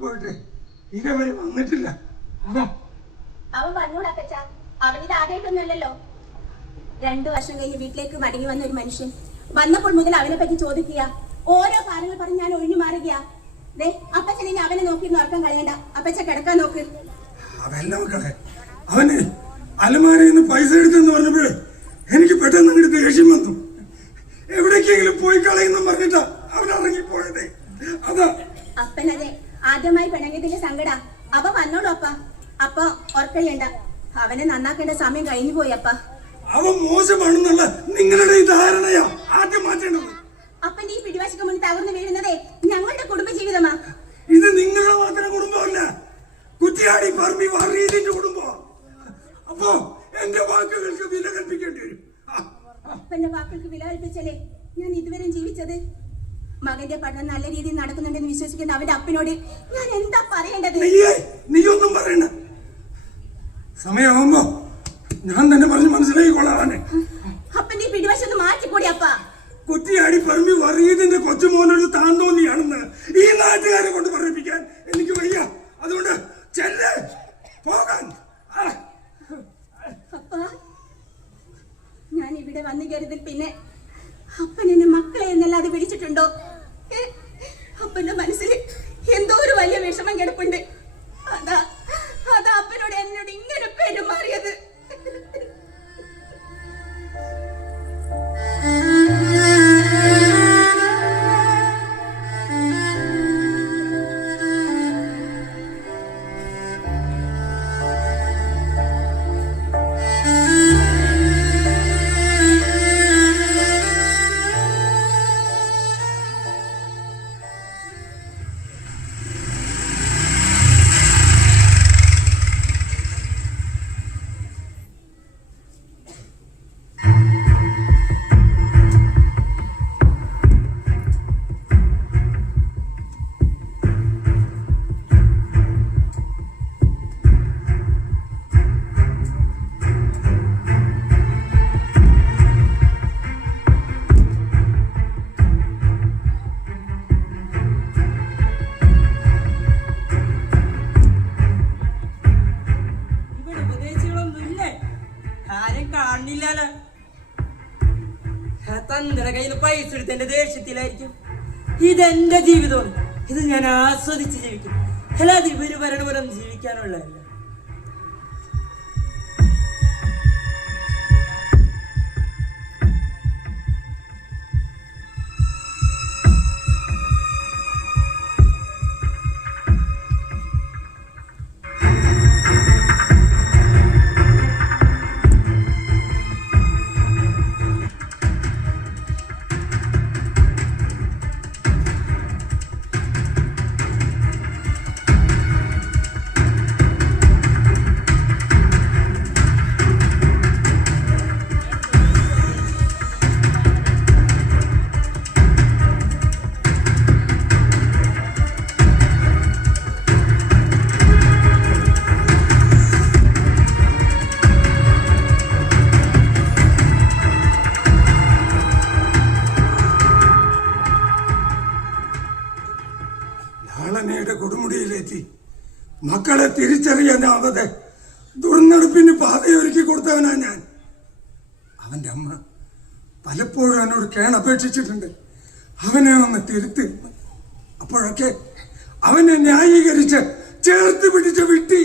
പോയിട്ട് ഇതേവരെ വന്നിട്ടില്ല. അവൻ വന്നൂടാ അപ്പച്ച, അവനിത് ആദ്യമായിട്ടൊന്നുമല്ലല്ലോ. 2 വർഷം കഴിഞ്ഞ് വീട്ടിലേക്ക് മടങ്ങി വന്ന ഒരു മനുഷ്യൻ വന്നപ്പോൾ മുതൽ അവനെ പറ്റി ചോദിക്കുക, ഓരോ കാര്യങ്ങൾ പറഞ്ഞ് ഞാൻ ഒഴിഞ്ഞു മാറുകയാ. അപ്പച്ചൻ ഇനി അവനെ നോക്കിയിരുന്ന് ഉറക്കം കളയണ്ട, അപ്പച്ച കിടക്കാൻ നോക്ക്. അതല്ല മക്കളെ, അവന് അലമാരയിൽ നിന്ന് പൈസ എടുത്തെന്ന് പറഞ്ഞപ്പോഴേ എനിക്ക് പെട്ടെന്ന് അങ്ങോട്ട് ദേഷ്യം വന്നു. എവിടേക്കെങ്കിലും പോയി കളയുന്ന പറഞ്ഞിട്ടാ അവൻ ഇറങ്ങിപ്പോയതേ. അതാ അപ്പനതെ ആദ്യമായി പിണങ്ങിയതിന്റെ സങ്കട. അവ വന്നോളൂ അപ്പ, അപ്പ ഉറക്കയ്യണ്ട, അവനെ നന്നാക്കേണ്ട സമയം കഴിഞ്ഞു പോയി അപ്പ. അവൻ മോശമാണെന്നുള്ള നിങ്ങളുടെ ഈ ധാരണയാ ആദ്യം മാറ്റേണ്ടത്. അപ്പന്റെ ഈ പിടിവാശിക്ക് മുന്നിൽ തകർന്നു വീഴുന്നതേ ഞങ്ങളുടെ കുടുംബ ജീവിതമാ. ഇത് നിങ്ങളുടെ മാത്രം കുടുംബമല്ല, കുറ്റിയാടി പറമ്പി വറീതിന്റെ കുടുംബം. അപ്പോ എന്റെ വാക്കുകൾക്ക് വില കൽപ്പിക്കേണ്ടി വരും. അപ്പന്റെ വാക്കുകൾക്ക് വില കൽപ്പിച്ചല്ലേ ഞാൻ ഇതുവരെ ജീവിച്ചത്. മകന്റെ പഠനം നല്ല രീതിയിൽ നടക്കുന്നുണ്ടെന്ന് വിശ്വസിക്കുന്ന അവന്റെ അപ്പനോട് ഞാൻ എന്താ പറയേണ്ടത്? നീയൊന്നും പറയണ്ട, സമയമാകുമ്പോ ഞാൻ തന്നെ പറഞ്ഞ് മനസ്സിലാക്കിക്കൊള്ളാവാനെ. അപ്പന്റെ ഈ പിടിവശത്ത് മാറ്റിക്കൂടി അപ്പ. കുറ്റിയാടി പറമ്പി വറീതിന്റെ കൊച്ചുമോനൊരു താന്തോന്നിയാണെന്ന് ഈ നാട്ടുകാരെ കൊണ്ട് പറയിപ്പിക്കാൻ എനിക്ക് വയ്യ. അതുകൊണ്ട് ചെല്ല്, പോകാൻ. അപ്പ ഞാൻ ഇവിടെ വന്നു കരുതിൽ പിന്നെ അപ്പൻ എന്നെ മക്കളെ എന്നല്ലാതെ വിളിച്ചിട്ടുണ്ടോ? അപ്പന്റെ മനസ്സിൽ എന്തോ ഒരു വലിയ വിഷമം കിടപ്പുണ്ട്. അതാ അപ്പനോട് എന്നോട് ഇങ്ങനെ പെരുമാറിയത്. ആരും കാണില്ലല്ലോ. തന്റെ കയ്യിൽ നിന്ന് പൈസ എടുത്ത് എന്റെ ദേഷ്യത്തിലായിരിക്കും. ഇതെന്റെ ജീവിതമാണ്, ഇത് ഞാൻ ആസ്വദിച്ച് ജീവിക്കും. അല്ലാതെ ഇവര് ഭരണപുരം ജീവിക്കാനുള്ളതല്ല. ലാളനയുടെ കൊടുമുടിയിലെത്തി മക്കളെ തിരിച്ചറിയാനാവാതെ ദുർനടപ്പിന് പാതയൊരുക്കി കൊടുത്തവനാ ഞാൻ. അവന്റെ അമ്മ പലപ്പോഴും എന്നോട് കേണപേക്ഷിച്ചിട്ടുണ്ട് അവനെ ഒന്ന് തിരുത്ത്. അപ്പോഴൊക്കെ അവനെ ന്യായീകരിച്ച് ചേർത്ത് പിടിച്ച വിട്ടി.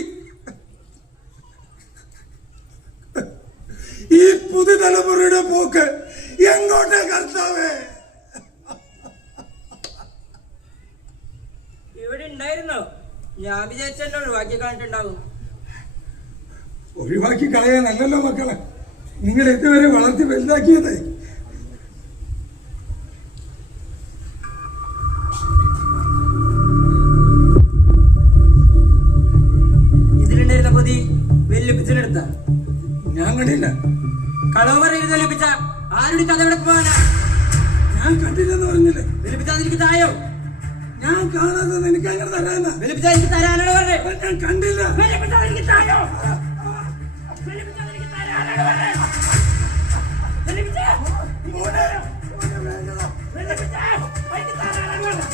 ഈ പുതുതലമുറയുടെ പോക്ക് എങ്ങോട്ടേ കർത്താവേ? ഇവിടെ ഉണ്ടായിരുന്നോ? ഞാൻ വിചാരിച്ചെന്നെ ഒഴിവാക്കി കണ്ടിട്ടുണ്ടാവും. ഒഴിവാക്കി കളയാനല്ലല്ലോ മക്കളെ നിങ്ങൾ ഇതുവരെ വളർത്തി വലുതാക്കിയത്. ഇതിലുണ്ടായിരുന്ന പൊതി വെല്ലുപ്പിച്ചെടുത്ത ഞാൻ കണ്ടില്ല. കളവ് പറയരുത്. വെല്ലുപ്പിച്ച ആരുടെ കഥ ഇവിടെ പോവാനാ? ഞാൻ കണ്ടില്ലെന്ന് പറഞ്ഞില്ലേ? വെല്ലുപ്പിച്ച എനിക്ക് തായോ? ഞാൻ കാണാതെ എനിക്ക് അങ്ങനെ തരാനാ? വെല്ലുപ്പിച്ച എനിക്ക് തരാനാണ് പറഞ്ഞത്. ഞാൻ കണ്ടില്ല. വെല്ലുപ്പിച്ച എനിക്ക് തായോ? വെല്ലുപ്പിച്ച എനിക്ക് തരാനാണ് പറഞ്ഞത്. വെല്ലുപ്പിച്ച മോനെ, മോനെ വേണ്ടടാ. വെല്ലുപ്പിച്ച എനിക്ക് തരാനാണ് പറഞ്ഞത്.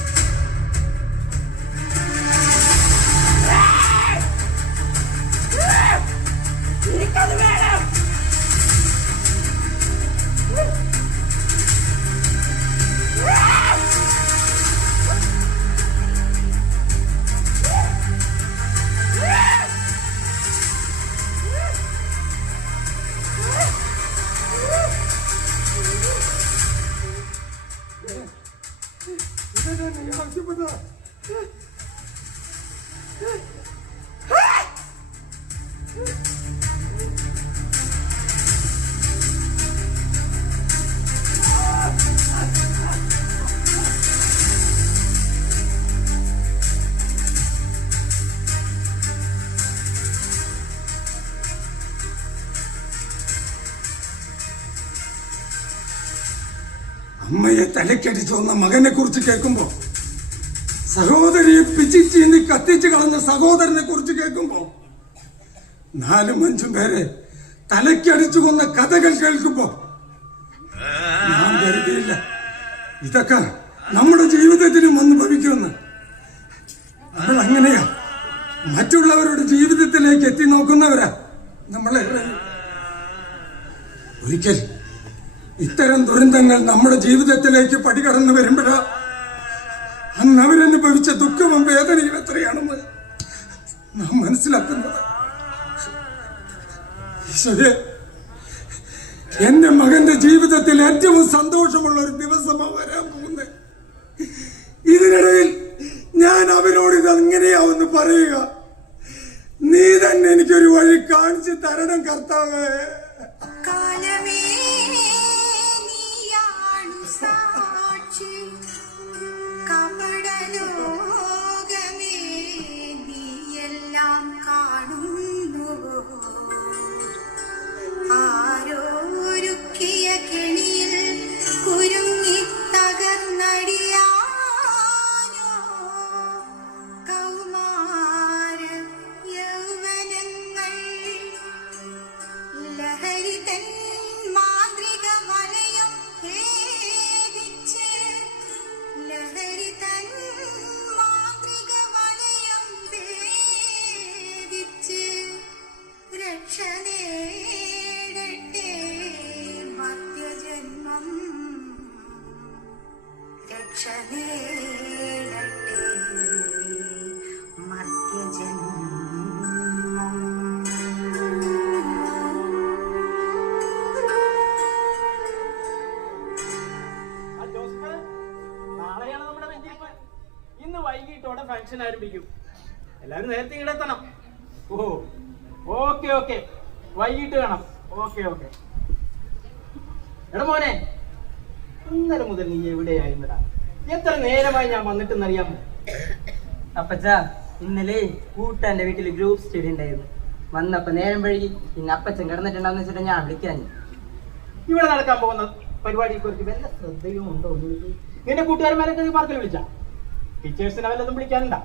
എനിക്കത് വേണം. ഇതാണ് നീ ആവശ്യപ്പെട്ടത്. അമ്മയെ തലക്കടിച്ചു വന്ന മകനെ കുറിച്ച് കേൾക്കുമ്പോ, സഹോദരിയെ പിച്ചിച്ചീന്തി കത്തിച്ചു കളഞ്ഞ സഹോദരനെ കുറിച്ച് കേൾക്കുമ്പോ, 4-5 പേരെ തലക്കടിച്ചു കൊന്ന കഥകൾ കേൾക്കുമ്പോ ഞാൻ കരുതിയില്ല ഇതൊക്കെ നമ്മുടെ ജീവിതത്തിലും വന്ന് ഭവിക്കുമെന്ന്. നമ്മൾ അങ്ങനെയാ, മറ്റുള്ളവരുടെ ജീവിതത്തിലേക്ക് എത്തി നോക്കുന്നവരാ നമ്മളെ. ഒരിക്കൽ ഇത്തരം ദുരന്തങ്ങൾ നമ്മുടെ ജീവിതത്തിലേക്ക് പടികടന്നു വരുമ്പോഴാ അന്ന് അവരനുഭവിച്ച ദുഃഖവും വേദനയും എത്രയാണെന്ന് നാം മനസ്സിലാക്കുന്നത്. ഈശോയെ, എന്റെ മകന്റെ ജീവിതത്തിൽ ഏറ്റവും സന്തോഷമുള്ള ഒരു ദിവസമാണ് വരാൻ പോകുന്നത്. ഇതിനിടയിൽ ഞാൻ അവനോട് ഇത് എങ്ങനെയാവെന്ന് പറയുക? നീ തന്നെ എനിക്കൊരു വഴി കാണിച്ചു തരണം കർത്താവേ. കാലമേ നീയാണു സാക്ഷി, കപടലോകമേ നീയെല്ലാം കാണുന്നുവോ? ആരോരുക്കിയ കെണിയിൽ കുരുങ്ങി തകർന്നടിയാനോ? കൗമാര യൗവനങ്ങൾ ലഹ ഫംഗ്ഷൻ ആരംഭിക്കും. എല്ലാവരും നേരത്തെ ഇവിടെ എത്തണം. ഓ ഓക്കെ ഓക്കെ, വൈകിട്ട് കാണാം. Okay okay. എടാ മോനെ, ഇന്നലെ മുതൽ നീ എവിടെയായിരുന്നടാ? എത്ര നേരമായി ഞാൻ വന്നിട്ടെന്നറിയാമോ? അപ്പച്ച ഇന്നലെ കൂട്ടാന്റെ വീട്ടിൽ ഗ്രൂപ്പ് സ്റ്റഡി ഉണ്ടായിരുന്നു. വന്നപ്പോ നേരം വഴുകി. പിന്നെ അപ്പച്ചൻ കിടന്നിട്ടുണ്ടാന്ന് വെച്ചിട്ട് ഞാൻ വിളിക്കാൻ. ഇവിടെ നടക്കാൻ പോകുന്ന പരിപാടിയെ കുറിച്ച് വല്ല ശ്രദ്ധയും ഉണ്ടോ? നിന്റെ കൂട്ടുകാരന്മാരൊക്കെ നീ പാർക്കിൽ വിളിച്ചാ? ടീച്ചേഴ്സിനെ വല്ലതും വിളിക്കാനുണ്ടാ?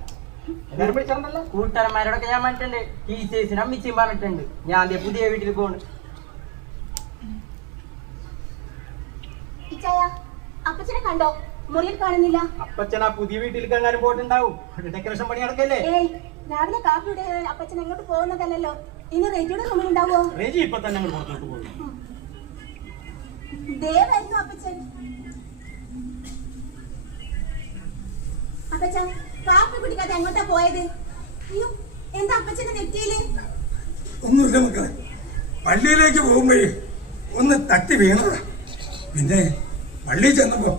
എല്ലാരും വിളിച്ചാറുണ്ടല്ലോ. കൂട്ടുകാരന്മാരോടൊക്കെ ഞാൻ പറഞ്ഞിട്ടുണ്ട്. ടീച്ചേഴ്സിനും അമ്മിച്ചും പറഞ്ഞിട്ടുണ്ട്. ഞാൻ അതേ പുതിയ വീട്ടിൽ പോണ്. അപ്പച്ചനെ കണ്ടോ? മുറിയിൽ കാണുന്നില്ല. അപ്പച്ചനാ പുതിയ വീട്ടിലേക്ക് എങ്ങാനും പോയിട്ടുണ്ടാവും. ഡെക്കറേഷൻ പണി നടക്കല്ലേ? ഏയ്, രാവിലെ കാപ്പിയുടെ അപ്പച്ചൻ എങ്ങോട്ട് പോകുന്നതല്ലോ. ഇനി റെജിയുടെ റൂമിൽ ഉണ്ടാവോ? റെജി ഇപ്പൊ തന്നെ അങ്ങോട്ട് പുറത്തോട്ട് പോകും. ദേവായിരുന്നു അപ്പച്ചൻ. അപ്പച്ച കാപ്പി കുടിക്കാതെ എങ്ങോട്ടാ പോയത്? അയ്യോ, എന്താ അപ്പച്ചന്റെ നെറ്റിയില്? ഒന്നുമില്ല മക്കളെ, പള്ളിയിലേക്ക് പോകുമ്പോഴേ ഒന്ന് തട്ടി വീണതാ. പിന്നെ പള്ളിയിൽ ചെന്നപ്പോ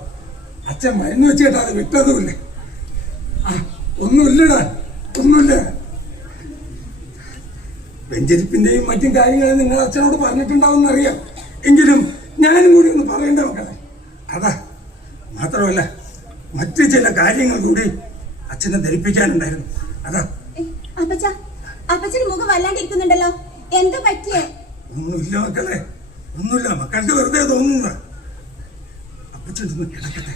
അച്ഛൻ മരുന്ന് വെച്ചിട്ട് അത് വിട്ടതുമില്ല. ഒന്നുമില്ലടാ, ഒന്നുമില്ല. വെഞ്ചരിപ്പിന്റെയും മറ്റും കാര്യങ്ങളും നിങ്ങൾ അച്ഛനോട് പറഞ്ഞിട്ടുണ്ടാവും അറിയാം. എങ്കിലും ഞാനും കൂടി ഒന്ന് പറയണ്ട മക്കളെ. അതാ മാത്രമല്ല, മറ്റു ചില കാര്യങ്ങൾ കൂടി അച്ഛനെ ധരിപ്പിക്കാനുണ്ടായിരുന്നു. അതാ. അപ്പച്ച, അപ്പച്ചന് മുഖം വല്ലാണ്ടിരിക്കുന്നുണ്ടല്ലോ. എന്താ പറ്റിയേ? ഒന്നുമില്ല മക്കളെ, ഒന്നുമില്ല. മക്കൾക്ക് വെറുതെ തോന്നുന്ന. അപ്പച്ചൊന്ന് കിടക്കട്ടെ.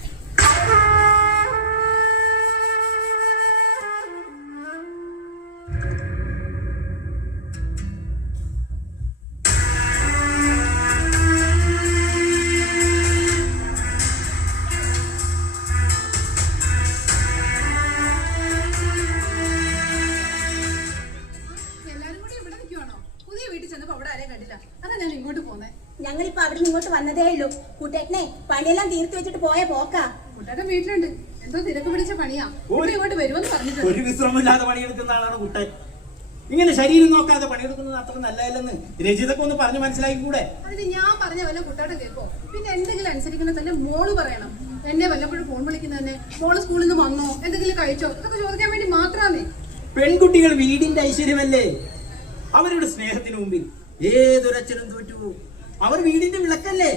ഞങ്ങളിപ്പോ അവിടെ നിന്ന് ഇങ്ങോട്ട് വന്നതേ ഉള്ളൂ. കൂട്ടേട്ടനെ പണിയെല്ലാം തീർത്ത് വെച്ചിട്ട് പോയ പോക്കാ. കുട്ടേട്ടൻ വീട്ടിലുണ്ട്. എന്തോ തിരക്ക് പിടിച്ച പണിയാ. ഇങ്ങോട്ട് വരുമെന്ന് പറഞ്ഞിട്ടുണ്ട്. ഒരു വിശ്രമമില്ലാതെ പണിയെടുക്കുന്ന ആളാണ് കുട്ടൻ. ഇങ്ങനെ ശരീരം നോക്കാതെ പണിയെടുക്കുന്നത് അത്ര നല്ലതല്ലെന്ന് രജിതൊക്കെ ഒന്ന് പറഞ്ഞ് മനസ്സിലാക്കി കൂടെ? അതിന് ഞാൻ പറഞ്ഞ വല്ല കുട്ടേട്ടൻ കേൾക്കോ? പിന്നെ എന്തെങ്കിലും അനുസരിക്കുന്ന തന്നെ മോള് പറയണം. എന്നെ വല്ലപ്പോഴും ഫോൺ വിളിക്കുന്നതന്നെ മോള് സ്കൂളിൽ നിന്ന് വന്നോ, എന്തെങ്കിലും കഴിച്ചോ, ഇതൊക്കെ ചോദിക്കാൻ വേണ്ടി മാത്രമേ. പെൺകുട്ടികൾ വീടിന്റെ ഐശ്വര്യമല്ലേ? അവരുടെ സ്നേഹത്തിന് മുമ്പിൽ ഏതൊരച്ഛനും തോറ്റുപോകും. അവർ വീടിന്റെ വിളക്കല്ലേ?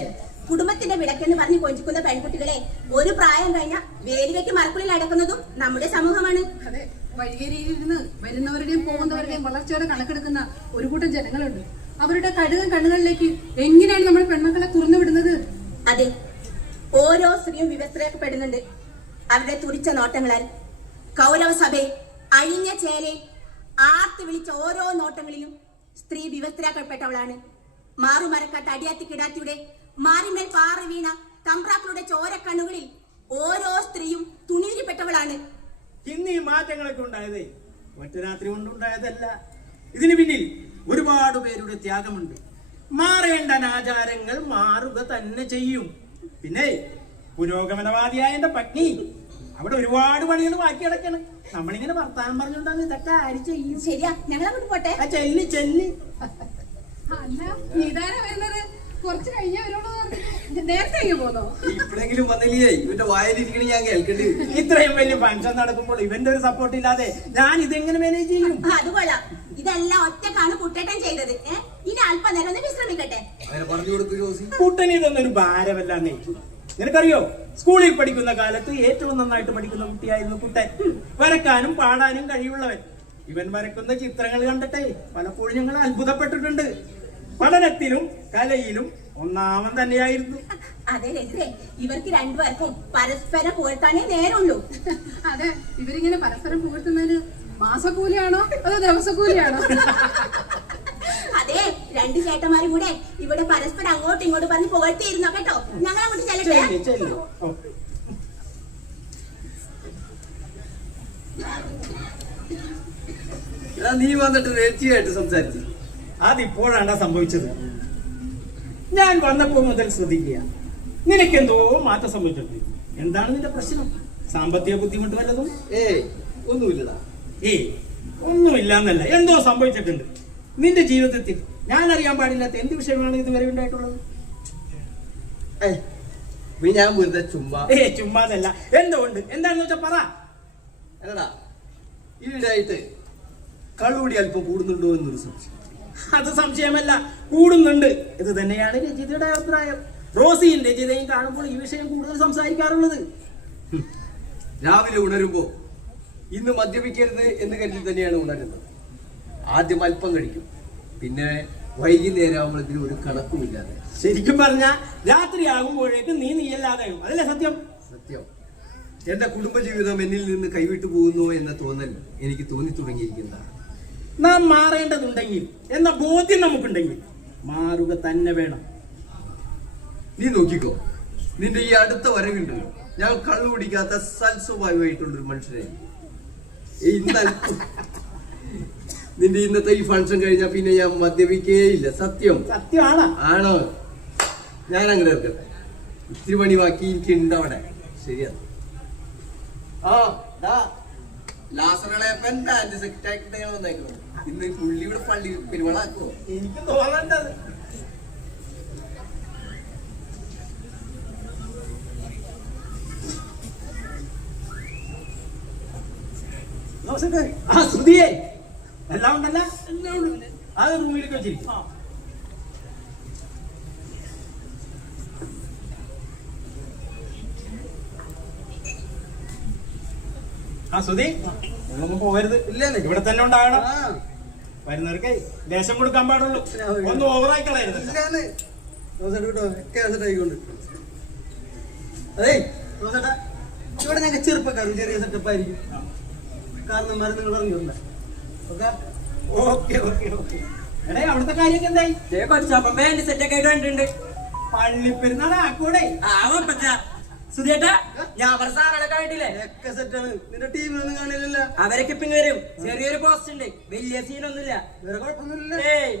കുടുംബത്തിന്റെ വിളക്കെന്ന് പറഞ്ഞ് കൊഞ്ചിക്കുന്ന പെൺകുട്ടികളെ ഒരു പ്രായം കഴിഞ്ഞ വേലികെട്ടി മറക്കുള്ളിൽ അടക്കുന്നതും നമ്മുടെ സമൂഹമാണ്. അതെ, വഴിയേരിയിരുന്ന് വരുന്നവരുടെയും പോകുന്നവരുടെയും വളർച്ചയുടെ കണക്കെടുക്കുന്ന ഒരു കൂട്ടം ജനങ്ങളുണ്ട്. അവരുടെ കടുകൻ കണ്ണുകളിലേക്ക് എങ്ങനെയാണ് നമ്മൾ പെൺമക്കളെ തുറന്നു വിടുന്നത്? അതെ, ഓരോ സ്ത്രീയും വിവസ്ത്രയാക്കപ്പെടുന്നുണ്ട്. അവരുടെ തുറിച്ച നോട്ടങ്ങളാൽ കൗരവ സഭയെ അഴിഞ്ഞ ചേലെ ആർത്ത് വിളിച്ച ഓരോ നോട്ടങ്ങളിലും സ്ത്രീ വിവസ്ത്രയാക്കപ്പെട്ടവളാണ്. മാറുമരക്കാത്ത അടിയാത്തി കിടാത്തിയുടെ മാറിമേൽ പാറി വീണ തമ്പ്രാക്കളുടെ ചോരക്കണ്ണുകളിൽ ഓരോ സ്ത്രീയും തുണിയിൽപ്പെട്ടവളാണ്. ഇന്ന് ഈ മാറ്റങ്ങളൊക്കെ ഉണ്ടായതേ ഒറ്റ രാത്രി കൊണ്ടുണ്ടായതല്ല. ഇതിന് പിന്നിൽ ഒരുപാട് പേരുടെ ത്യാഗമുണ്ട്. മാറേണ്ട ആചാരങ്ങൾ മാറുക തന്നെ ചെയ്യും. പിന്നെ പുരോഗമനവാദിയായ എന്റെ പത്നി അവിടെ ഒരുപാട് പണികൾ ബാക്കി കിടക്കണം. നമ്മളിങ്ങനെ വർത്താനം പറഞ്ഞുകൊണ്ടാണ് ഇതൊക്കെ ആര് ചെയ്യും? ശരിയാ, ഞങ്ങളങ്ങോട്ട് പോട്ടെ. ചെല്ലി ചെല്ലി. അല്ല, ഇതാരാ വരുന്നത്? കുറച്ച് കഴിഞ്ഞേ വരുള്ളൂ. നേരത്തെ പോന്നോ? ഇപ്പോഴെങ്കിലും വന്നില്ലേ? ഇവന്റെ വായലിരിക്കണ ഞാൻ കേൾക്കണ്ട്. ഇത്രയും വലിയ ഫംഗ്ഷൻ നടക്കുമ്പോൾ ഇവന്റെ ഒരു സപ്പോർട്ട് ഇല്ലാതെ ഞാൻ ഇതെങ്ങനെ മാനേജ് ചെയ്യും? അതുകൊള്ളാം. ഇതെല്ലാം ഒറ്റക്കാണ് കുട്ടേട്ടൻ ചെയ്തത്. ഇനി അല്പനേരം ഒന്ന് വിശ്രമിക്കട്ടെ. അവരെ പറഞ്ഞു കൊടുക്കൂ ജോസി. കുട്ടന് ഇതൊന്നൊരു ഭാരമല്ലാന്നേ. നിനക്കറിയോ, സ്കൂളിൽ പഠിക്കുന്ന കാലത്ത് ഏറ്റവും നന്നായിട്ട് പഠിക്കുന്ന കുട്ടിയായിരുന്നു കുട്ടൻ. വരക്കാനും പാടാനും കഴിവുള്ളവൻ. ഇവൻ വരക്കുന്ന ചിത്രങ്ങൾ കണ്ടിട്ടേ പലപ്പോഴും ഞങ്ങൾ അത്ഭുതപ്പെട്ടിട്ടുണ്ട്. പഠനത്തിലും കലയിലും ഒന്നാമൻ തന്നെയായിരുന്നു. അതെ രജിതേ, ഇവർക്ക് രണ്ടുപേർക്കും പരസ്പരം പുകഴ്ത്താനേ നേരുള്ളൂ. അതെ, ഇവരിങ്ങനെ പരസ്പരം പുകഴ്ത്തുന്നതിന് മാസക്കൂലിയാണോ അതോ ദിവസക്കൂലിയാണോ? അതെ, രണ്ടു ചേട്ടന്മാരും കൂടെ ഇവിടെ പരസ്പരം അങ്ങോട്ടും ഇങ്ങോട്ടും പറഞ്ഞ് പുകഴ്ത്തിയിരുന്നോ കേട്ടോ. ഞങ്ങൾ അങ്ങോട്ട് ചെല്ലട്ടെ. നീ വന്നിട്ട് നേർച്ചയായിട്ട് സംസാരിച്ചു. അതിപ്പോഴാണ് സംഭവിച്ചത്. ഞാൻ വന്നപ്പോ മുതൽ ശ്രദ്ധിക്കുക, നിനക്കെന്തോ മാറ്റം സംഭവിച്ചിട്ടുണ്ട്. എന്താണ് നിന്റെ പ്രശ്നം? സാമ്പത്തിക ബുദ്ധിമുട്ട് വല്ലതും? ഒന്നുമില്ലടാ. ഒന്നുമില്ലാന്നല്ല, എന്തോ സംഭവിച്ചിട്ടുണ്ട് നിന്റെ ജീവിതത്തിൽ. ഞാൻ അറിയാൻ പാടില്ലാത്ത എന്ത് വിഷയമാണ് ഇതുവരെ ഉണ്ടായിട്ടുള്ളത്? ഞാൻ വെറുതെ ചുമ്മാ. ചുമ്മാതല്ല, എന്തോ ഉണ്ട്. എന്താണെന്ന് വെച്ചാ പറ. അല്ലടാ, ഈയിടെയായിട്ട് കള്ളുകൂടി അല്പം കൂടുന്നുണ്ടോ എന്നൊരു സംശയം. അത് സംശയമല്ല, കൂടുന്നുണ്ട്. ഇത് തന്നെയാണ് രജിതയുടെ അഭിപ്രായം. റോസിയും രജിതയും കാണുമ്പോൾ ഈ വിഷയം കൂടുതൽ സംസാരിക്കാറുള്ളത്. രാവിലെ ഉണരുമ്പോ ഇന്ന് മദ്യപിക്കരുത് എന്ന് കരുതി തന്നെയാണ് ഉണരുന്നത്. ആദ്യം അല്പം കഴിക്കും, പിന്നെ വൈകുന്നേരം ആകുമ്പോഴത്തേക്കും ഒരു കണക്കുമില്ലാതെ. ശരിക്കും പറഞ്ഞ രാത്രിയാകുമ്പോഴേക്കും നീയല്ലാതെയും, അതല്ലേ സത്യം? സത്യം. എന്റെ കുടുംബജീവിതം എന്നിൽ നിന്ന് കൈവിട്ടു പോകുന്നു എന്ന തോന്നൽ എനിക്ക് തോന്നി തുടങ്ങിയിരിക്കുന്നതാണ്. നാം മാറേണ്ടതുണ്ടെങ്കിൽ എന്ന ബോധ്യം നമുക്കുണ്ടെങ്കിൽ മാറുക തന്നെ വേണം. നീ നോക്കിക്കോ, നിന്റെ ഈ അടുത്ത വരവുണ്ടല്ലോ, ഞാൻ കള്ളു കുടിക്കാത്ത സൽസ്വഭാവമായിട്ടുള്ളൊരു മനുഷ്യനായിരിക്കും. നിന്റെ ഇന്നത്തെ ഈ ഫംഗ്ഷൻ കഴിഞ്ഞാൽ പിന്നെ ഞാൻ മദ്യപിക്കേയില്ല. സത്യം. സത്യമാണ്. ആണോ? ഞാൻ അങ്ങനെ ഇറക്കട്ടെ. ഇത്തിരി പണി ബാക്കി എനിക്കുണ്ട് അവിടെ. ശരിയാണ്. ആ ലാസറളയപ്പൻ പാന്റ് സെറ്റ് ആക്കിട്ട് ഞാൻ വന്നേക്കുന്നു. ഇന്ന് പുള്ളി ഇവിടെ പള്ളി പെരുമാളാക്കോ? എനിക്ക് തോന്നേണ്ടത് ശ്രുതിയെ എല്ലാം ഉണ്ടല്ല, അത് റൂമിലേക്ക് വെച്ചിരിക്കും. ശ്രുതി, നിങ്ങളൊന്നും പോകരുത്. ഇല്ലേ? ഇവിടെ തന്നെ ഉണ്ടാകണം. വരുന്നവർക്ക് ദേശം കൊടുക്കാൻ പാടുള്ളൂ, ഒന്നും ഓവറായി കളയരുത്. അതെ ഇവിടെ ഞങ്ങൾ ചെറുപ്പക്കാരും ചെറിയ സെറ്റപ്പ് ആയിരിക്കും. കാരണന്മാർ നിങ്ങൾ പറഞ്ഞിട്ടുണ്ട്. Okay okay okay. എടേ, അവിടുത്തെ കാര്യമൊക്കെ എന്തായി? കൊച്ചപ്പം ബാൻഡ് സെറ്റ് ഒക്കെ ആയിട്ട് കണ്ടിട്ടുണ്ട്. പള്ളിപ്പെരുന്നാൾ ആക്കൂടെ? സുധിയേട്ടാ, ഞാൻ സാറൊക്കെ ആയിട്ടില്ലേ? ഒക്കെ സെറ്റാണ്. നിന്റെ ടീമിലൊന്നും കാണില്ലല്ല. അവരൊക്കെ ഇപ്പം വരും. ചെറിയൊരു പോസ്റ്റ് ഉണ്ട്, വലിയ സീനൊന്നുമില്ല. വേറെ കുഴപ്പമൊന്നുമില്ല. ഏയ്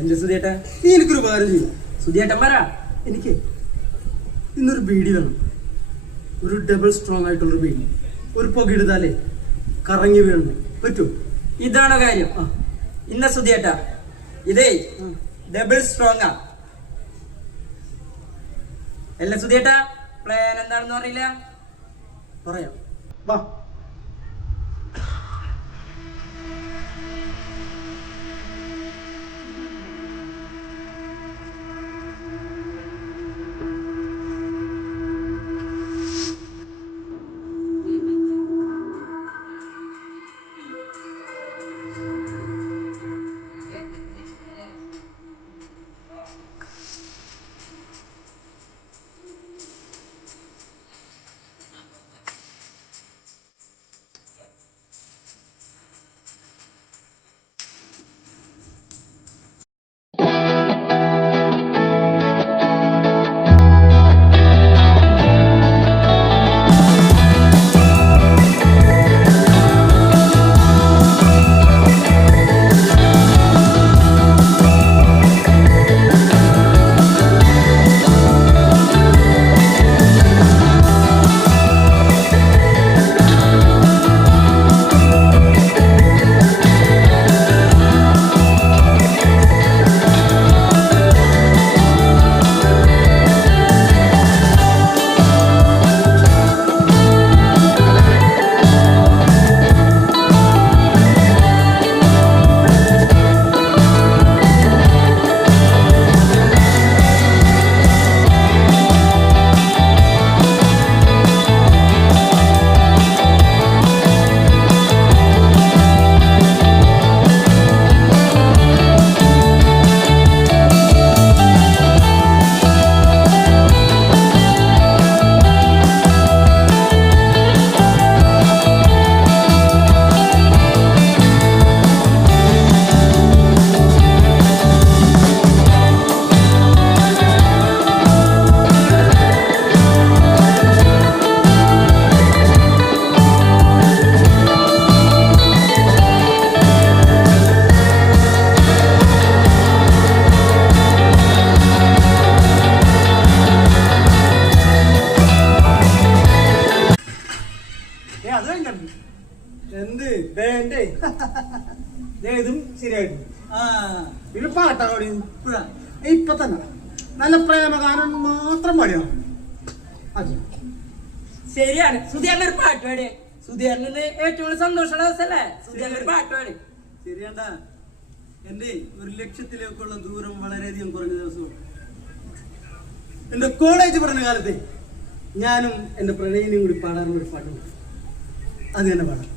എന്റെ സുധിയേട്ടാ, നീ എനിക്കൊരു ഉപകാരം ചെയ്യും. സുധിയേട്ടൻ പറ. എനിക്ക് ഇന്നൊരു ബീഡി വേണം. ഒരു ഡബിൾ സ്ട്രോങ് ആയിട്ടുള്ളൊരു ബീഡി. ഒരു പുകയിടുതാലേ കറങ്ങി വീഴണം. പറ്റുമോ? ഇതാണോ കാര്യം? ഇന്ന സുധിയേട്ടാ, ഇതേ ഡബിൾ സ്ട്രോങ്ങാ. അല്ല സുധിയേട്ടാ, പ്ലാൻ എന്താണെന്ന് അറിയില്ല. പറയാം, വാ. ഇത് പാട്ടാടി ഇപ്പൊ തന്നെ നല്ല പ്രേമഗാനം മാത്രം പാടിയോ അത് ശരിയാണ്. സുധിയാറിന് ഒരു പാട്ട് പാടി. സുധിയാറിന് ഏറ്റവും കൂടുതൽ സന്തോഷമുള്ള ദിവസമല്ലേ? സുധിയാറിന് ഒരു പാട്ട് പാടി. ശരിയാണ്ടാ. എന്റെ ഒരു ലക്ഷ്യത്തിലേക്കുള്ള ദൂരം വളരെയധികം കുറഞ്ഞ ദിവസമാണ്. എന്റെ കോളേജ് പഠന കാലത്തെ ഞാനും എന്റെ പ്രണയിനിയും കൂടി പാടാറുള്ള ഒരു പാട്ടുണ്ട്. അത് തന്നെ പാടാം.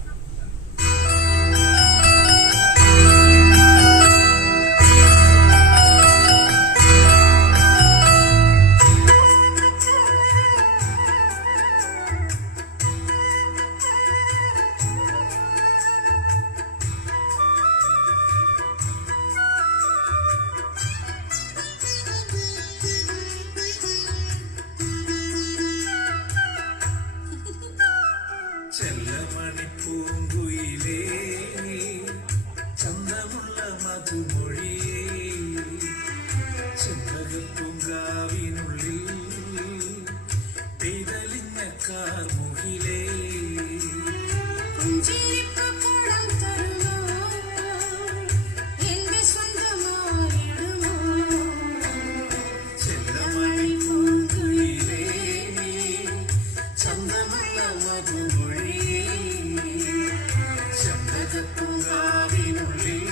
ചെല്ലമണിപ്പൂങ്കുയിലേ ചന്തമുള്ള മധുമൊഴിയേ ചെമ്പകപ്പൂങ്കാവിനുള്ളിൽ പെയ്തലിഞ്ഞ കാർമുകിലേ പുഞ്ചിരിപ്പൂക്കളം തരുമോ എന്റെ സ്വന്തമായിടുമോ ചെല്ലമണിപ്പൂങ്കുയിലേ ചന്തമുള്ള മധുമൊഴിയേ ചെമ്പകപ്പൂങ്കാവിനുള്ളിൽ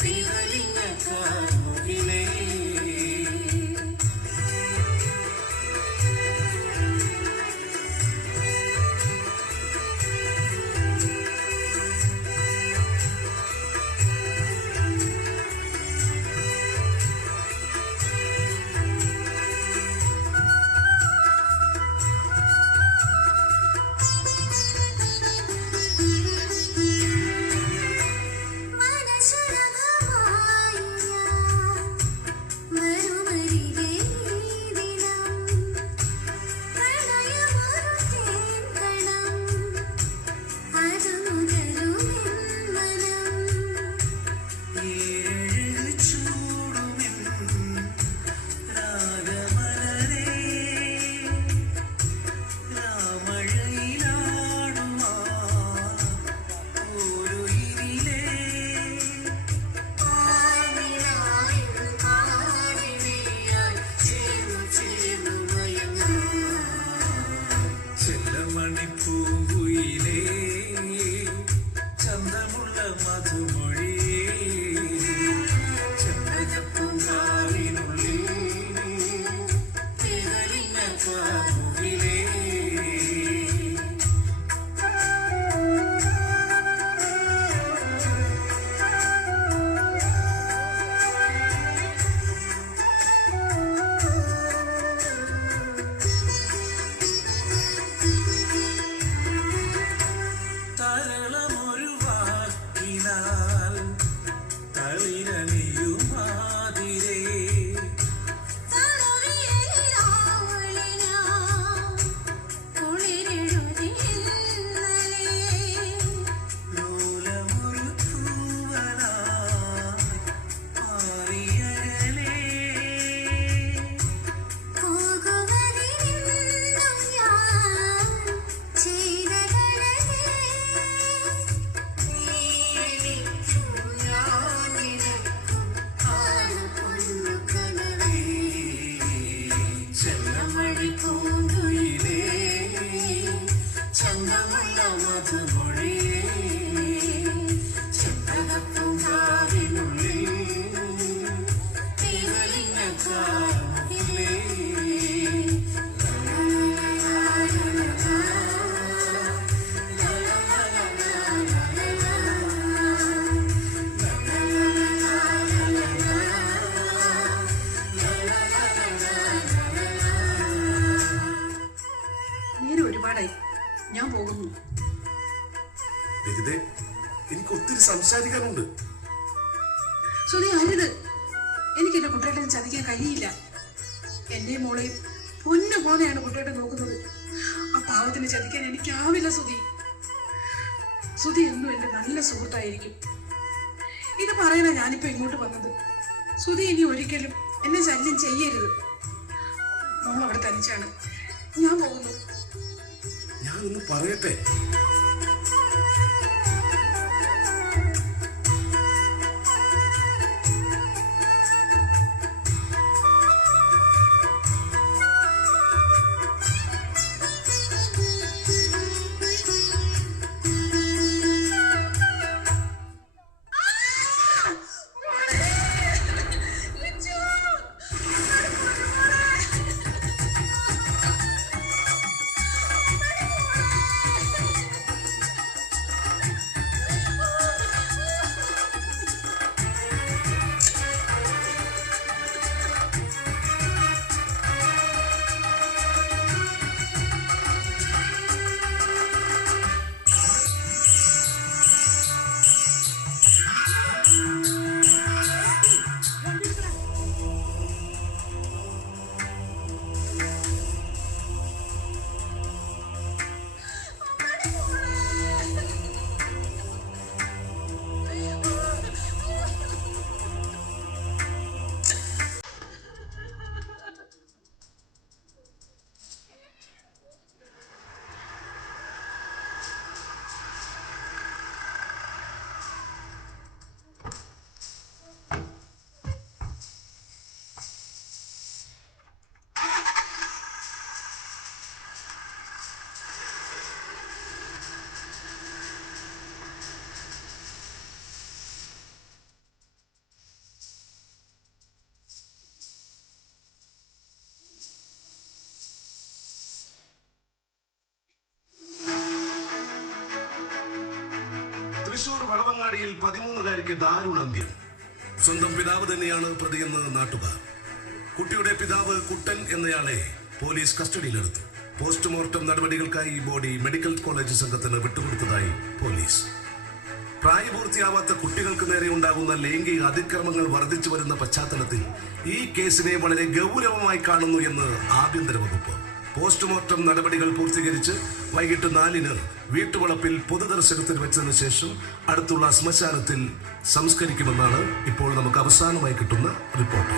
പെയ്തലിഞ്ഞ കാർമുകിലേ മനസുരഭമായി ഞാൻ മറുമരികെ ദിനം പ്രണയമൊരു തേൻകണം അത് മുതലുമെൻ മനം ഏഴ് ചൂടുമെൻ രാഗമലരേ രാമഴയിലാടുമാ ഒരു ഇതിലേ ആനിലായും ആനിലയായി ചേർന്നു മയങ്ങാം ചെല്ലമണിപ്പൂങ്കുയിലേ ചന്തമുള്ള മധുമൊഴിയേ ചെമ്പകപ്പൂങ്കാവിനുള്ളിൽ പെയ്തലിഞ്ഞ കാർമുകിലേ തരളമൊരു വാക്കിനാൽ തളിരണിയുമാതിരേ ലോലമൊരു തൂവലാ മാറിയകലേ ചെല്ലമണിപ്പൂങ്കുയിലേ ചന്തമുള്ള മധുമൊഴിയേ ചെമ്പകപ്പൂങ്കാവിനുള്ളിൽ പെയ്തലിഞ്ഞ കാർമുകിലേ നേരെ ഒരുപാടായി, ഞാൻ പോകുന്നു. വിഹിതേ, എനിക്ക് ഒത്തിരി സംസാരിക്കാനുണ്ട്. സുധി ആരിത്? എനിക്ക് എന്റെ കുട്ടികളെ ചതിക്കാൻ കഴിയില്ല. എന്റെ മോളെയും പൊന്നു പോലെയാണ് കുട്ടികളെ നോക്കുന്നത്. ആ പാവത്തിന് ചതിക്കാൻ എനിക്കാവില്ല സുധി. സുധി എന്നും എന്റെ നല്ല സുഹൃത്തായിരിക്കും. ഇത് പറയാനാ ഞാനിപ്പോ ഇങ്ങോട്ട് വന്നത്. സുധി ഇനി ഒരിക്കലും എന്നെ ശല്യം ചെയ്യരുത്. മോൾ അവിടെ തനിച്ചാണ്, ഞാൻ പോകുന്നു. ഞാനൊന്ന് പറയട്ടെ. 13കാരിക്ക് ദാരുണാന്ത്യം. സ്വന്തം പിതാവ് തന്നെയാണ് പ്രതിയെന്ന് നാട്ടുകാർ. കുട്ടിയുടെ പിതാവ് കുട്ടൻ എന്നയാളെ പോലീസ് കസ്റ്റഡിയിലെടുത്തു. പോസ്റ്റ്മോർട്ടം നടപടികൾക്കായി ബോഡി മെഡിക്കൽ കോളേജ് സംഘത്തിന് വിട്ടുകൊടുത്തതായി പോലീസ്. പ്രായപൂർത്തിയാവാത്ത കുട്ടികൾക്ക് നേരെ ഉണ്ടാകുന്ന ലൈംഗിക അതിക്രമങ്ങൾ വർദ്ധിച്ചു വരുന്ന പശ്ചാത്തലത്തിൽ ഈ കേസിനെ വളരെ ഗൗരവമായി കാണുന്നു എന്ന് ആഭ്യന്തര വകുപ്പ്. പോസ്റ്റ്മോർട്ടം നടപടികൾ പൂർത്തീകരിച്ച് വൈകിട്ട് 4-ന് വീട്ടുവളപ്പിൽ പൊതുദർശനത്തിന് വെച്ചതിന് ശേഷം അടുത്തുള്ള ശ്മശാനത്തിൽ സംസ്കരിക്കുമെന്നാണ് ഇപ്പോൾ നമുക്ക് അവസാനമായി കിട്ടുന്ന റിപ്പോർട്ട്.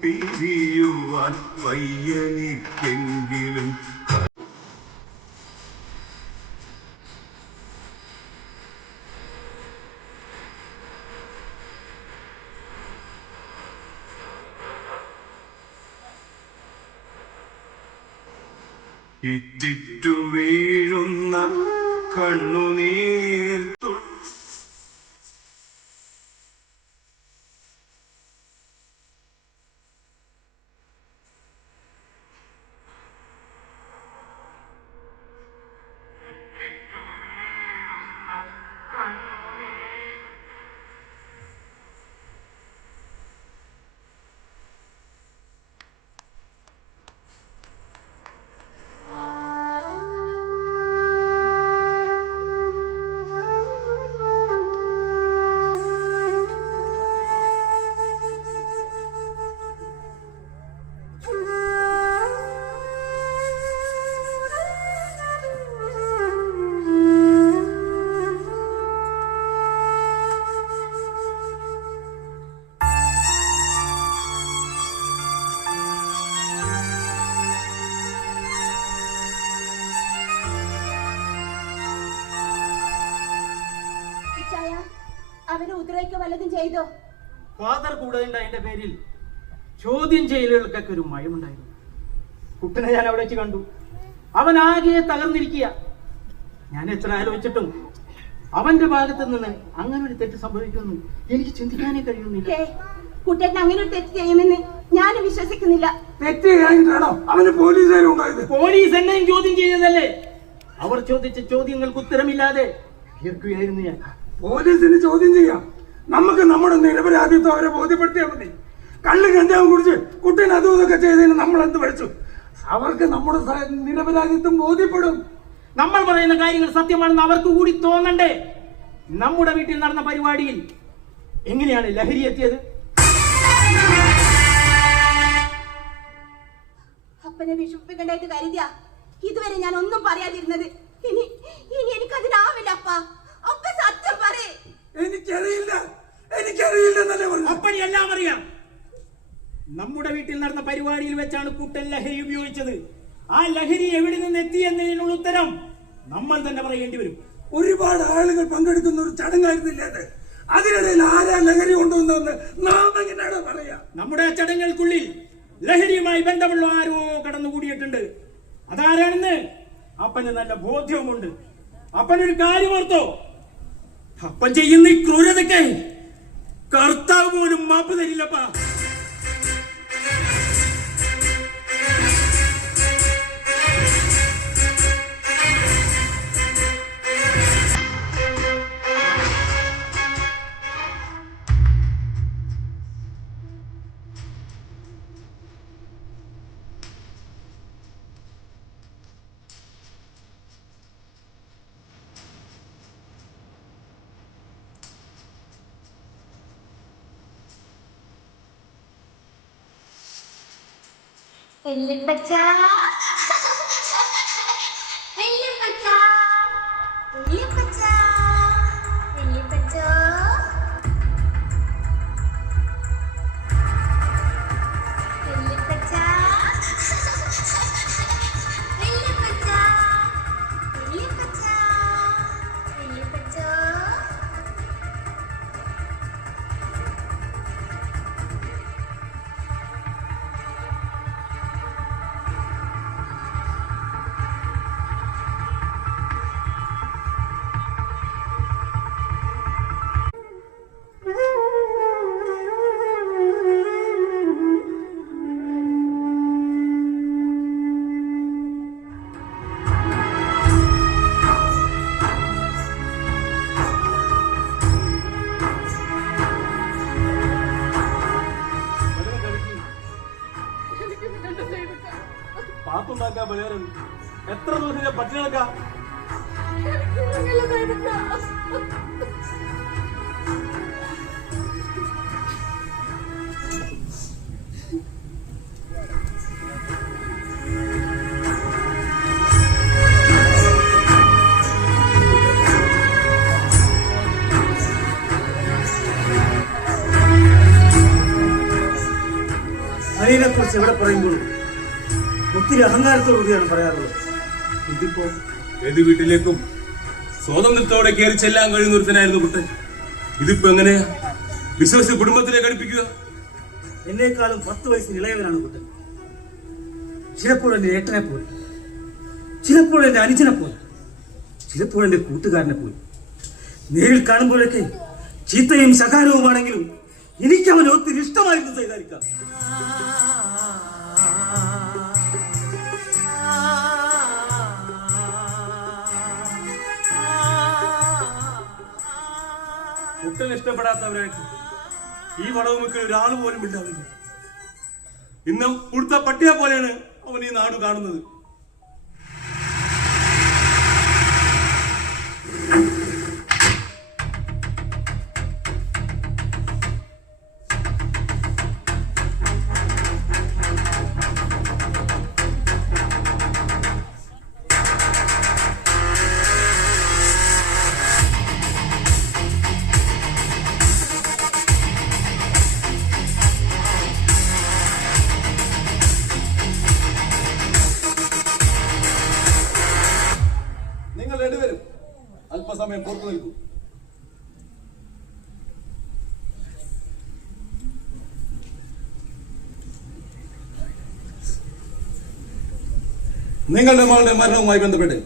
പിരിയുവാൻ വയ്യനിക്കെങ്കിലും ഇറ്റിറ്റു വീഴുന്ന കണ്ണുനീർ അവര് ഉദ്രവിക്ക് വല്ലതും ചെയ്തോ? ഫാദർ കൂടെ അതിന്റെ പേരിൽ ചോദ്യം ചെയ്യലുകൾക്കൊക്കെ ഒരു മയമുണ്ടായിരുന്നു. കുട്ടനെ ഞാൻ അവിടെ വെച്ച് കണ്ടു. അവൻ ആകെ തകർന്നിരിക്കുക. ഞാൻ എത്ര ആലോചിച്ചിട്ടും അവന്റെ ഭാഗത്ത് നിന്ന് അങ്ങനെ ഒരു തെറ്റ് സംഭവിക്കുമെന്ന് എനിക്ക് ചിന്തിക്കാനേ കഴിയുന്നില്ല. കുട്ടേട്ടൻ അങ്ങനെ ഒരു തെറ്റ് ചെയ്യുമെന്ന് ഞാൻ വിശ്വസിക്കുന്നില്ല. തെറ്റ് ചെയ്യാനാണോ അവന് പോലീസുകാരുണ്ടായത്? പോലീസ് എന്നെയും ചോദ്യം ചെയ്തതല്ലേ? അവർ ചോദിച്ച ചോദ്യങ്ങൾക്ക് ഉത്തരമില്ലാതെ കേൾക്കുകയായിരുന്നു ഞാൻ. പോലീസിന് ചോദ്യം ചെയ്യാം, നമുക്ക് നമ്മുടെ നിരപരാധിത്വം അവരെ ബോധ്യപ്പെടുത്തിയാൽ മതി. കള്ള് കഞ്ചാവും കുടിച്ച് കുട്ടീനെ അതും ഇതൊക്കെ ചെയ്തതിന് നമ്മൾ എന്ത് പഠിച്ചു? അവർക്ക് നമ്മുടെ നിരപരാധിത്വം ബോധ്യപ്പെടും. നമ്മൾ പറയുന്ന കാര്യങ്ങൾ സത്യമാണെന്ന് അവർക്ക് കൂടി തോന്നണ്ടേ? നമ്മുടെ വീട്ടിൽ നടന്ന പരിപാടിയിൽ എങ്ങനെയാണ് ലഹരി എത്തിയത്? അപ്പനെ വിഷമിപ്പിക്കണ്ടായിട്ട് കരുതിയ ഇതുവരെ ഞാൻ ഒന്നും പറയാതിരുന്നത്. ഇനി ഇനി എനിക്കതിനാവില്ല അപ്പ. അപ്പ സത്യം പറയേ. എനിക്കറിയില്ല എന്നല്ലേ പറഞ്ഞു. അപ്പനി എല്ലാം അറിയാം. നമ്മുടെ വീട്ടിൽ നടന്ന പരിപാടിയിൽ വെച്ചാണ് കുട്ടൻ ലഹരി ഉപയോഗിച്ചത്. ആ ലഹരി എവിടെ നിന്ന് എത്തി എന്നതിനുള്ള ഉത്തരം നമ്മൾ തന്നെ പറയേണ്ടി വരും. ഒരുപാട് ആളുകൾ പങ്കെടുക്കുന്ന ഒരു ചടങ്ങായിരുന്നില്ല അത്. അതിനിടയിൽ ആരാ ലഹരി കൊണ്ടുവന്നെന്ന് നാം എങ്ങനെയാണ് പറയാ? നമ്മുടെ ചടങ്ങുകൾക്കുള്ളിൽ ലഹരിയുമായി ബന്ധമുള്ള ആരോ കടന്നുകൂടിയിട്ടുണ്ട്. അതാരാണെന്ന് അപ്പന് നല്ല ബോധ്യവുമുണ്ട്. അപ്പനൊരു കാര്യം ഓർത്തോ, അപ്പൻ ചെയ്യുന്ന ഈ ക്രൂരതയ്ക്ക് കർത്താവ് പോലും മാപ്പ് തരില്ലപ്പാ. വെല്ലിപ്പച്ചാ വെല്ലിപ്പച്ചാ വെല്ലിപ്പച്ചാ വെല്ലിപ്പച്ചാ വെല്ലിപ്പച്ചാ വെല്ലിപ്പച്ചാ വെല്ലിപ്പച്ചാ വെല്ലിപ്പച്ചാ പാത്തുണ്ടാക്കാൻ പലരും എത്ര ദിവസം പട്ടിണി കിടക്കാം. അതിനെ കുറിച്ച് എവിടെ പറയുമ്പോഴും ഒത്തിരി അഹങ്കാരത്തോടുകൂടിയാണ് പറയാറുള്ളത്. ഇതിപ്പോ ഏത് വീട്ടിലേക്കും സ്വാതന്ത്ര്യത്തോടെ കയറി ചെല്ലാൻ കഴിയുന്ന ഒരുത്തനായിരുന്നു കുട്ടൻ. ഇതിപ്പോ എങ്ങനെയാ വിശ്വസിച്ച് കുടുംബത്തിലെ ഘടിപ്പിക്കുക? എന്നേക്കാളും 10 വയസ്സിന് ഇളയവനാണ് കുട്ടൻ. ചിലപ്പോൾ എന്റെ ഏട്ടനെ പോലെ, ചിലപ്പോൾ എന്റെ അനുജനെ പോലെ, ചിലപ്പോൾ എന്റെ കൂട്ടുകാരനെ പോലെ. നേരിൽ കാണുമ്പോഴൊക്കെ ചീത്തയും ശകാരവുമാണെങ്കിലും എനിക്ക് അവൻ ഒത്തിരി ഇഷ്ടമായിരുന്നു സൈതാരിക്കാം. കുട്ടൻ ഇഷ്ടപ്പെടാത്തവരായിട്ട് ഈ വടവുമുക്കിൽ ഒരാൾ പോലും ഉണ്ടാവില്ല. ഇന്നും പുടുത്ത പട്ടിയെ പോലെയാണ് അവൻ ഈ നാട് കാണുന്നത്. നിങ്ങൾ രണ്ടുപേരും അല്പസമയം പുറത്തു നിൽക്കൂ. നിങ്ങളുടെ മകളുടെ മരണവുമായി ബന്ധപ്പെട്ട്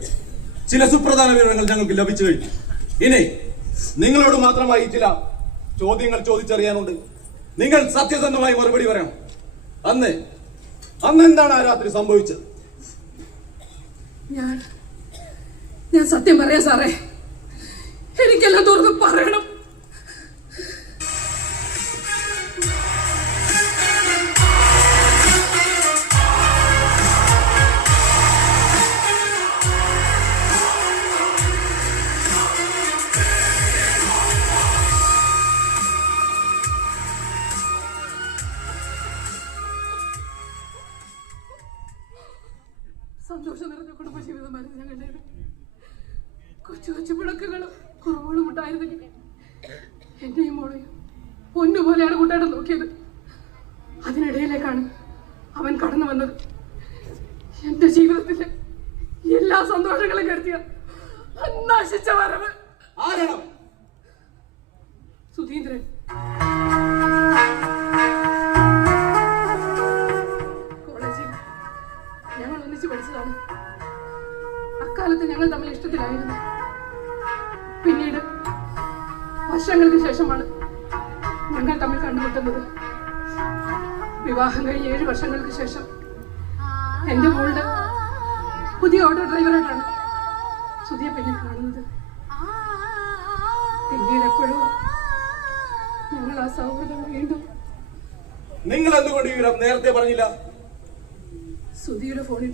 ചില സുപ്രധാന വിവരങ്ങൾ ഞങ്ങൾക്ക് ലഭിച്ചു കഴിഞ്ഞു. ഇനി നിങ്ങളോട് മാത്രമായി ചില ചോദ്യങ്ങൾ ചോദിച്ചറിയാനുണ്ട്. നിങ്ങൾ സത്യസന്ധമായി മറുപടി പറയണം. അന്ന് എന്താണ് ആ രാത്രി സംഭവിച്ചത്? ഞാൻ സത്യം പറയാം സാറേ, എനിക്കെല്ലാം തുറന്ന് പറയണം. കുറവുകളും ഉണ്ടായിരുന്നെങ്കിൽ എന്നെയും മോളെയും പൊന്നുപോലെയാണ് കുട്ടേട്ടൻ നോക്കിയത്. അതിനിടയിലേക്കാണ് അവൻ കടന്നു വന്നത്. എന്റെ ജീവിതത്തിലെ എല്ലാ സന്തോഷങ്ങളും കരുതിയ നശിച്ച വരവ്. സുധീന്ദ്രൻ. കോളേജിൽ ഞങ്ങൾ ഒന്നിച്ച് പഠിച്ചതാണ്. അക്കാലത്ത് ഞങ്ങൾ തമ്മിൽ ഇഷ്ടത്തിലായിരുന്നു. പിന്നീട് വർഷങ്ങൾക്ക് ശേഷമാണ് ഞങ്ങൾ തമ്മിൽ കണ്ടുമുട്ടുന്നത്. വിവാഹം കഴിഞ്ഞ് 7 വർഷങ്ങൾക്ക് ശേഷം എന്റെ മോളുടെ പുതിയ ഓട്ടോ ഡ്രൈവറായിട്ടാണ് സുധിയെ പിന്നെ കാണുന്നത്. പിന്നീട് എപ്പോഴും ഞങ്ങൾ ആ സൗഹൃദം വീണ്ടും. നിങ്ങൾ എന്തുകൊണ്ട് ഈ വിവരം നേരത്തെ പറഞ്ഞില്ല? സുധിയുടെ ഫോണിൽ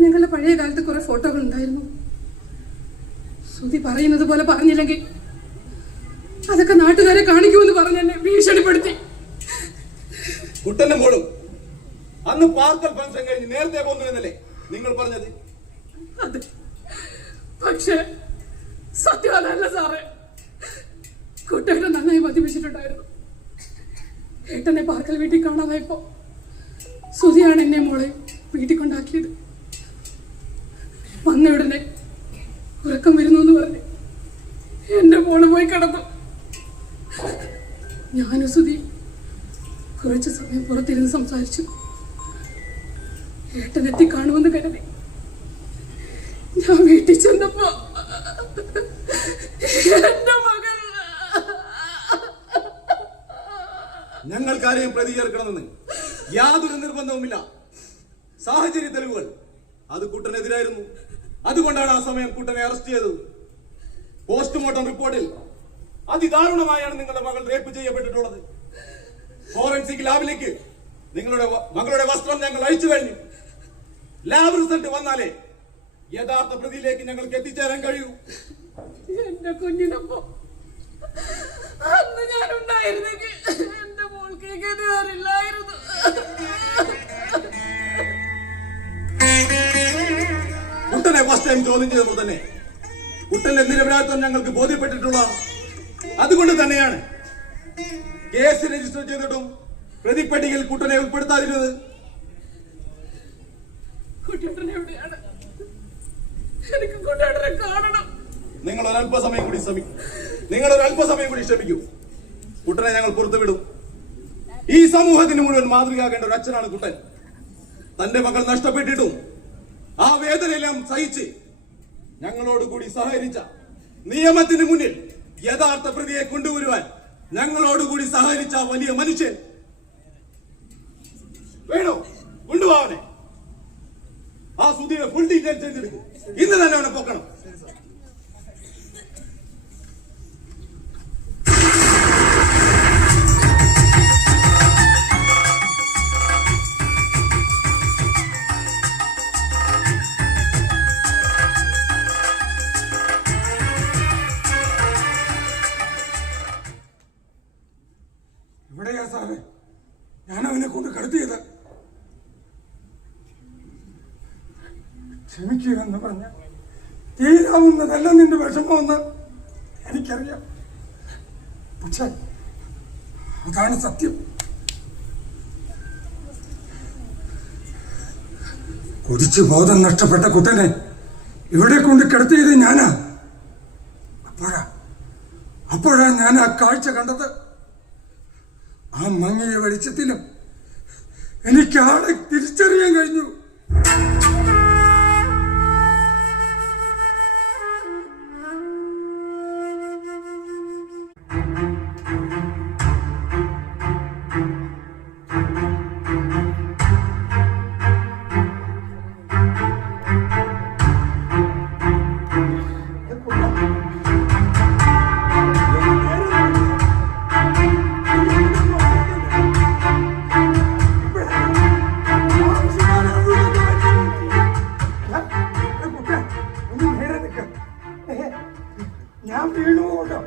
ഞങ്ങളുടെ പഴയ കാലത്ത് കുറെ ഫോട്ടോകൾ ഉണ്ടായിരുന്നു. സുധി പറയുന്നത് പോലെ പറഞ്ഞില്ലെങ്കിൽ അതൊക്കെ നാട്ടുകാരെ കാണിക്കുമെന്ന് പറഞ്ഞ് എന്നെ ഭീഷണിപ്പെടുത്തി. കുട്ടന്റെ മോളും അന്ന് പാർക്കൽ ഫംഗ്ഷൻ കഴിഞ്ഞ് നേരത്തെ പോകുന്നില്ലെന്നല്ലേ നിങ്ങൾ പറഞ്ഞത്? അതെ, പക്ഷേ സത്യം അതല്ല സാറേ. കുട്ടേട്ടൻ നന്നായി മദ്യപിച്ചിട്ടുണ്ടായിരുന്നു. ഏട്ടനെ പാർക്കൽ വീട്ടിൽ കാണാതായപ്പോ സുധിയാണ് എന്നെ മോളെ വീട്ടിൽ കൊണ്ടാക്കിയത്. വന്ന ഉടനെ ഉറക്കം വരുന്നു എന്ന് പറഞ്ഞ് എന്റെ മോള് പോയി കിടന്നു. ഞാനും സുധി കുറച്ചു സമയം പുറത്തിരുന്ന് സംസാരിച്ചു. ഏട്ടൻ എത്തി കാണുമെന്ന് കരുതി ഞാൻ വീട്ടിൽ ചെന്നപ്പോ എന്റെ മകൾ. ഞങ്ങൾക്കാരെയും പ്രതി ചേർക്കണമെന്ന് യാതൊരു നിർബന്ധവുമില്ല. സാഹചര്യ തെളിവുകൾ അത് കുട്ടനെതിരായിരുന്നു. അതുകൊണ്ടാണ് ആ സമയം കുട്ടനെ അറസ്റ്റ് ചെയ്തത്. പോസ്റ്റ്മോർട്ടം റിപ്പോർട്ടിൽ അതിദാരുണമായാണ് നിങ്ങളുടെ മകൾ റേപ്പ് ചെയ്യപ്പെട്ടിട്ടുള്ളത്. ഫോറൻസിക് ലാബിലേക്ക് നിങ്ങളുടെ മകളുടെ വസ്ത്രം ഞങ്ങൾ അയച്ചു കഴിഞ്ഞു. ലാബ് റിസൾട്ട് വന്നാലേ യഥാർത്ഥ പ്രതിയിലേക്ക് ഞങ്ങൾക്ക് എത്തിച്ചേരാൻ കഴിയൂ. എന്റെ കുഞ്ഞിനൊപ്പം അന്ന് ഞാനുണ്ടായിരുന്നെങ്കിൽ എന്റെ മോൾക്ക് ഗതികാരില്ലായിരുന്നു. കുട്ടനെ ഫസ്റ്റ് ടൈം ചോദ്യം ചെയ്തപ്പോൾ തന്നെ കുട്ടന്റെ നിരപരാധിത്വം ഞങ്ങൾക്ക് ബോധ്യപ്പെട്ടിട്ടുള്ളതാണ്. അതുകൊണ്ട് തന്നെയാണ് കേസ് രജിസ്റ്റർ ചെയ്തിട്ടും പ്രതിപ്പട്ടികയിൽ കുട്ടനെ ഉൾപ്പെടുത്താതിരുന്നത്. കുട്ടേട്ടൻ എവിടെയാണ്? എനിക്ക് കുട്ടേട്ടനെ കാണണം. നിങ്ങൾ ഒരല്പസമയം കൂടി ശ്രമിക്കൂ. കുട്ടനെ ഞങ്ങൾ പുറത്തുവിടും. ഈ സമൂഹത്തിന് മുഴുവൻ മാതൃകയാകേണ്ട ഒരു അച്ഛനാണ് കുട്ടൻ. തന്റെ മകൾ നഷ്ടപ്പെട്ടിട്ടും ആ വേദനയെല്ലാം സഹിച്ച് ഞങ്ങളോടുകൂടി സഹകരിച്ച, നിയമത്തിന് മുന്നിൽ യഥാർത്ഥ പ്രതിയെ കൊണ്ടുവരുവാൻ ഞങ്ങളോടുകൂടി സഹകരിച്ച വലിയ മനുഷ്യൻ. വേണോ കൊണ്ടുപോവാനെ? ആ സുധിയുടെ ഫുൾ ഡീറ്റെയിൽസ് ചെയ്തെടുക്കും. ഇന്ന് തന്നെ അവനെ പൊക്കണം. ഇവിടെയാ സാറേ ഞാൻ അവനെ കൊണ്ട് കടത്തിയത്. ക്ഷമിക്കുകയെന്ന് പറഞ്ഞ തീരാവുന്നതല്ല നിന്റെ വിഷമമെന്ന് എനിക്കറിയാം. പക്ഷെ അതാണ് സത്യം. കുതിച്ച് ബോധം നഷ്ടപ്പെട്ട കുട്ടനെ ഇവിടെ കൊണ്ട് കിടത്തിയത് ഞാനാ. അപ്പോഴാ ഞാൻ ആ കാഴ്ച കണ്ടത്. ആ മങ്ങിയ വെളിച്ചത്തിലും എനിക്ക് ആളെ തിരിച്ചറിയാൻ കഴിഞ്ഞു. ഞാൻ വീണു പോകട്ടോ.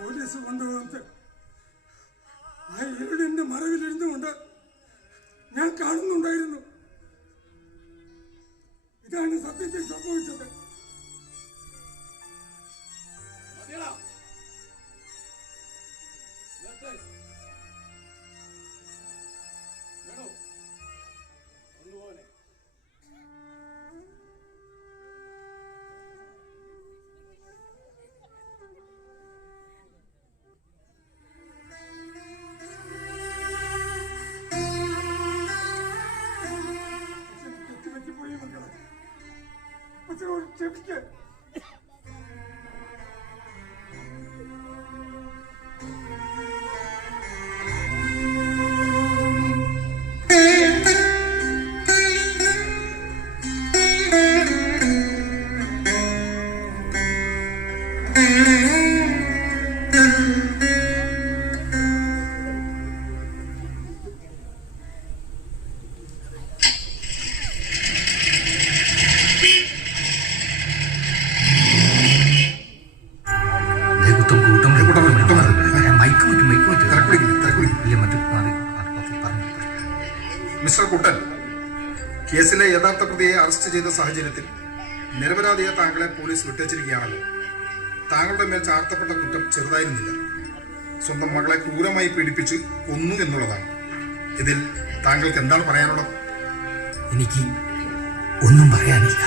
പോലീസ് കൊണ്ടുവന്നത് ആ ഇരുടിന്റെ മറവിലിരുന്നുകൊണ്ട് ഞാൻ കാണുന്നുണ്ടായിരുന്നു. ഇതാണ് സത്യത്തിൽ സംഭവിച്ചത്. തെറ്റുപറ്റിപ്പോയി മക്കളെ, അച്ഛനോട് ക്ഷമിക്ക. മിസ്റ്റർ കുട്ടൻ, കേസിലെ യഥാർത്ഥ പ്രതിയെ അറസ്റ്റ് ചെയ്ത സാഹചര്യത്തിൽ നിരപരാധിയെ താങ്കളെ പോലീസ് വിട്ടേച്ചിരിക്കുകയാണല്ലോ. താങ്കളുടെ മേൽ ചാർത്തപ്പെട്ട കുറ്റം ചെറുതായിരുന്നില്ല. സ്വന്തം മകളെ ക്രൂരമായി പീഡിപ്പിച്ച് കൊന്നു എന്നുള്ളതാണ്. ഇതിൽ താങ്കൾക്ക് എന്താണ് പറയാനുള്ളത്? എനിക്ക് ഒന്നും പറയാനില്ല.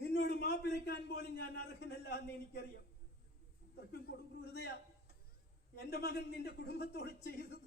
നിന്നോട് മാപ്പിരക്കാൻ പോലും ഞാൻ അർഹനല്ല എന്ന് എനിക്കറിയാം. അത്രയ്ക്കും കൊടുക്രൂരതയാ എന്റെ മകൻ നിന്റെ കുടുംബത്തോട് ചെയ്തത്.